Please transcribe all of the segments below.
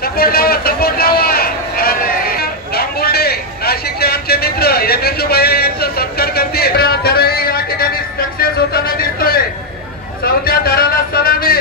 Support लावा. दांगुर्डे नाशिकचे आमचे मित्र यशोबाई यांचा सत्कार करतील. थरही या ठिकाणी सक्सेस होताना दिसतोय. चौथ्या थराला सलामी.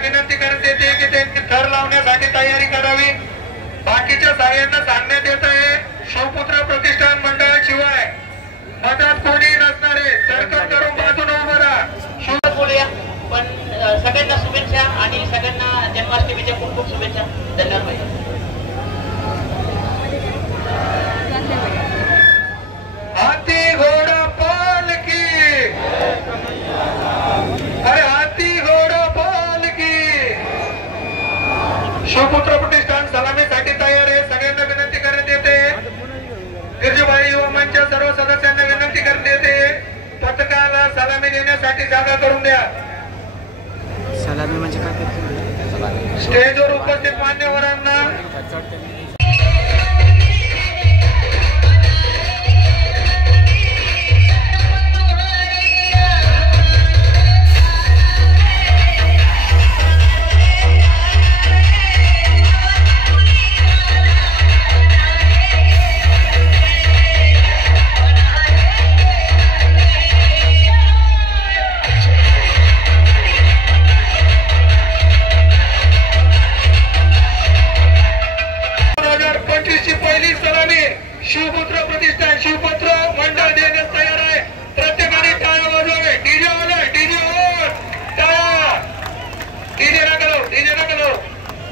विनंती करत येते की त्यांची थर लावण्यासाठी तयारी करावी. बाकीच्या साह्यांना सांगण्यात येत आहे शिवपुत्र प्रतिष्ठान मंडळाशिवाय मदत कोणी नसणारे सरकार करून बाजूने उभं राहा. बोलूया पण सगळ्यांना शुभेच्छा आणि सगळ्यांना जन्माष्टमीच्या खूप खूप शुभेच्छा. धन्यवाद. हाती घोडा पालकी. अरे हाती घोडा पालकी. शिवपुत्र प्रतिष्ठान सलामीसाठी तयार आहे. सगळ्यांना विनंती करण्यात येते. गिरजूबाई युवा मंच सर्व सदस्यांना विनंती करण्यात येते पथकाला सलामी देण्यासाठी जागा करून द्या. सलामी म्हणजे काय? स्टेजवर उपस्थित मान्यवरांना शिवपुत्र प्रतिष्ठान शिवपुत्र मंडळ देण्यास तयार आहे. प्रत्येकाने टाळ्या वाजवावे. डीजे वाले डीजे टाळ्या. डीजे नका लावू.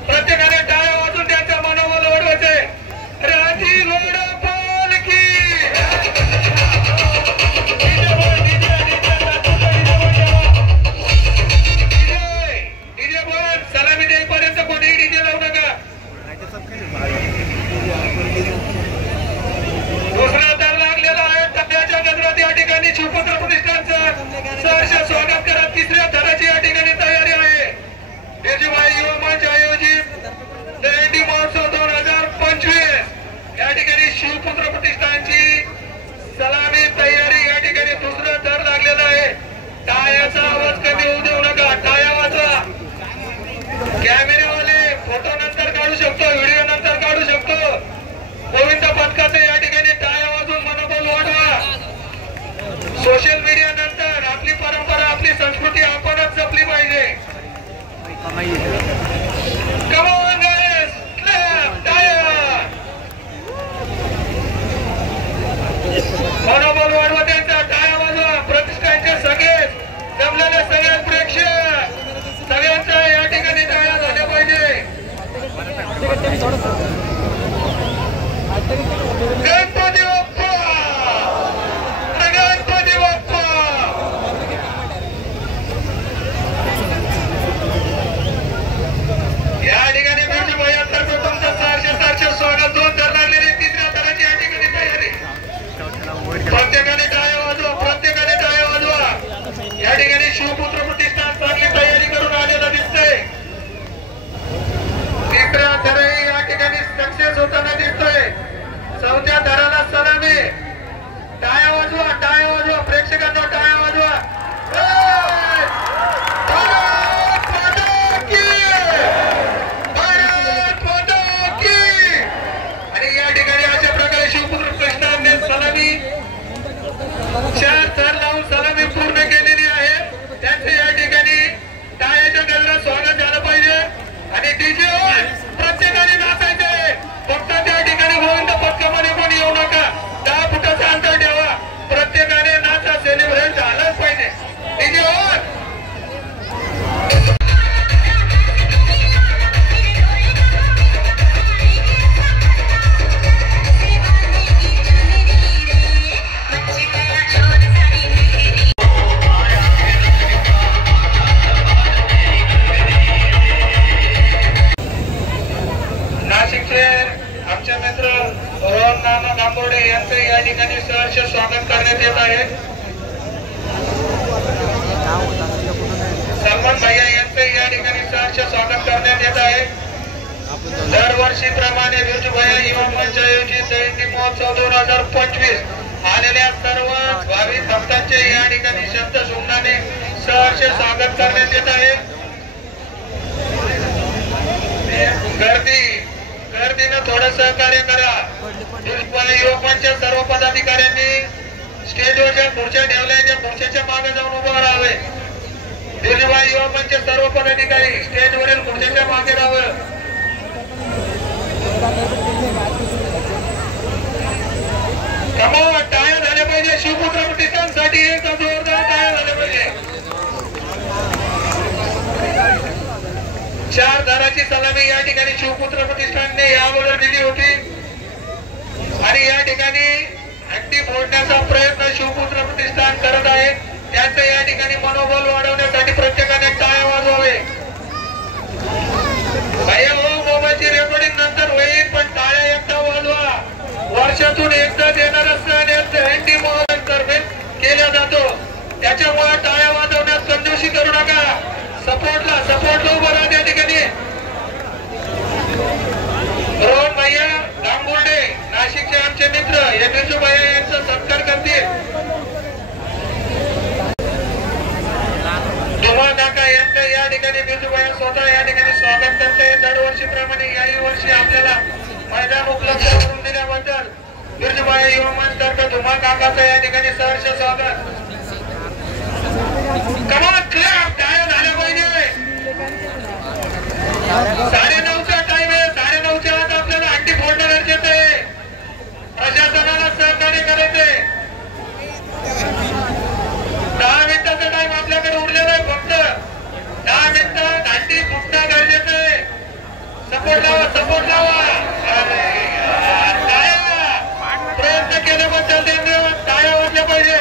प्रत्येकाने टाळ्या वाजून त्यांचा मनोबल वाढवायचे. राजी घोडा पालकी. डीजे बोल. सलामी देईपर्यंत कोणीही डीजे लावू नका. दुसरा दर लागलेला आहे. टप्प्याच्या गजरात या ठिकाणी शिवपुत्र प्रतिष्ठानचं सहर्ष स्वागत करत तिसऱ्या थराची या ठिकाणी तयारी आहे. गिरजूबाई युवा मंच आयोजित दहीहंडी महोत्सव 2025 या ठिकाणी शिवपुत्र प्रतिष्ठानची सलामी तयारी या ठिकाणी दुसरा दर लागलेला आहे. टाळ्याचा आवाज कमी होऊ देऊ नका. टाळ्या वाजवा. कॅमेरेवाले फोटो नंतर काढू शकतो, व्हिडिओ नंतर काढू शकतो. गोविंद पथकाचे या ठिकाणी टाळ्या वाजून मनोबल वाढवा. सोशल मीडिया नंतर आपली परंपरा आपली संस्कृती आपणच जपली पाहिजे. मनोबल वाढवा त्यांचा. टाळ्या वाजवा. प्रतिष्ठानचे सगळे जमलेले सगळे प्रेक्षक सगळ्यांच्या या ठिकाणी टाळ्या झाल्या पाहिजे. गणपती बाप्पा. गणपती बाप्पा. या ठिकाणी गिरजूबाई तर्फे तुमचं सहर्ष स्वागत. 2 दर लागलेली तिसऱ्या दराची या ठिकाणी तयारी. प्रत्येकाने टाळ्या वाजवा. प्रत्येकाने टाळ्या वाजवा. या ठिकाणी शिवपुत्र प्रतिष्ठान चांगली तयारी करून आलेला दिसतंय. तिसऱ्या दरही या ठिकाणी सक्सेस होताना दिसतोय. चौथ्या दराला सलामी. टाळ्या वाजवा. टाळ्या वाजवा. प्रेक्षकांना टाळ्या वाजवा. भारत माता की. भारत माता की. आणि या ठिकाणी अशा प्रकारे शिवपुत्र प्रतिष्ठानने सलामी 4 थर लावून सलामी पूर्ण केलेली आहे. त्यांचे या ठिकाणी टाळ्याच्या गजरात स्वागत झालं पाहिजे. आणि डीजे प्रत्येकाने नाचायचे. फक्त त्या ठिकाणी गोविंद पथकामध्ये कोणी येऊ नका. 10 फुटाचं अंतर ठेवा. प्रत्येकाने नाचा. सेलिब्रेट झाला. आमचे मित्र रोहन नाना गांबोडे यांचे या ठिकाणी सहर्ष स्वागत करण्यात येत आहे. सलमान भैया यांचे या ठिकाणी सहर्ष स्वागत करण्यात येत आहे. दरवर्षीप्रमाणे बिरजू भैया युवा मंच आयोजित जयंती महोत्सव 2025 आलेल्या सर्व भाविक भक्तांचे या ठिकाणी शब्द सुमनाने सहर्ष स्वागत करण्यात येत आहे. गर्दीनं थोडं सहकार्य करा. युवक मंच सर्व पदाधिकाऱ्यांनी स्टेजवरच्या खुर्च्या ठेवल्याच्या खुर्च्याच्या मागे जाऊन उभं राहावे. बिरजूभाई युवा मंच सर्व पदाधिकारी स्टेजवरील खुर्च्याच्या मागे राहावं. कमावा टाळ्या झाल्या पाहिजे. शिवपुत्र प्रतिष्ठानसाठी एक जोरदार टाळ्या झाल्या पाहिजे. 4 दाराची सलामी या ठिकाणी शिवपुत्र प्रतिष्ठानने यावर दिली होती आणि या ठिकाणी हट्टी फोडण्याचा प्रयत्न शिवपुत्र प्रतिष्ठान करत आहे. त्यांचं या ठिकाणी मनोबल वाढवण्यासाठी प्रत्येकाने टाळ्या वाजवावे. भैया हो, मोबाईलची रेकॉर्डिंग नंतर होईल पण टाळ्या एकदा वाजवा. वर्षातून एकदा देणारा सण हट्टी मोबाईलतर्फे केला जातो. त्याच्यामुळे टाळ्या वाजवण्यात कंजूसी करू नका. सपोर्टला उभं राहा. त्या ठिकाणी रोहन भैया गांगुर्डे नाशिकचे आमचे मित्र हे बिरजू भैया यांचा सत्कार करतील. धुमाळ काका यांचं या ठिकाणी बिरजू भैया स्वतः या ठिकाणी स्वागत करते. दरवर्षीप्रमाणे याही वर्षी आपल्याला मैदान उपलब्ध करून दिल्याबद्दल बिरजू भैया युवा मंच तर्फे धुमाळ काकाचं या ठिकाणी सहर्ष स्वागत. कमाल क्लॅप टाळ्या झाल्या पाहिजे. 9:30चा टाइम आहे. 9:30च्या आत आपल्याला हट्टी फोडणं गरजेचं आहे. प्रशासनाला सहकार्य करायचंय. 10 मिनिटाचा टाइम आपल्याकडे उरलेला आहे. फक्त 10 मिनिटात हट्टी फुटणं गरजेचं आहे. सपोर्ट लावा. टाळ्या प्रयत्न केल्याबद्दल धन्यवाद. टाळ्या वाजल्या पाहिजे.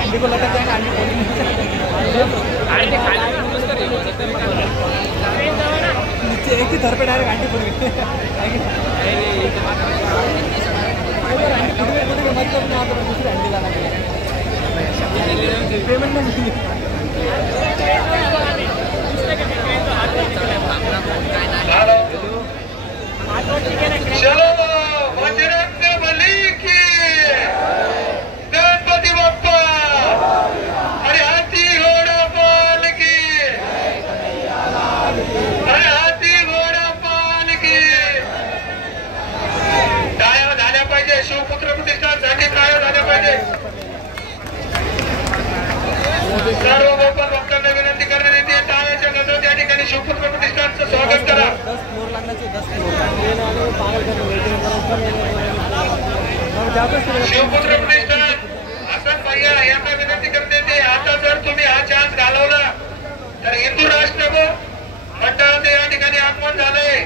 अंडी को लगा जाएगा. नीचे एक ही थर पे डायरेक्ट अंडी पड़ गई. मतलब ना तो दूसरी अंडी लाना पेमेंट में चलो बजरंग बली की गणपति बप्पा अरे हाथी घोड़ा पाल की अरे हाथी घोड़ा पाल की. टाळ्या झाल्या पाहिजे. शिवपुत्र प्रतिष्ठानसाठी टाळ्या झाल्या पाहिजे. सर्व गोपाल भक्तांना विनंती करण्यात येते. टाळ्याच्या गजरात या ठिकाणी शिवपुत्र प्रतिष्ठानचं स्वागत करा. शिवपुत्र प्रतिष्ठान हसन भैया यांना विनंती करण्यात येते. आता जर तुम्ही हा चान्स घालवला तर हिंदू राष्ट्र मंडळाचे या ठिकाणी आगमन झालंय.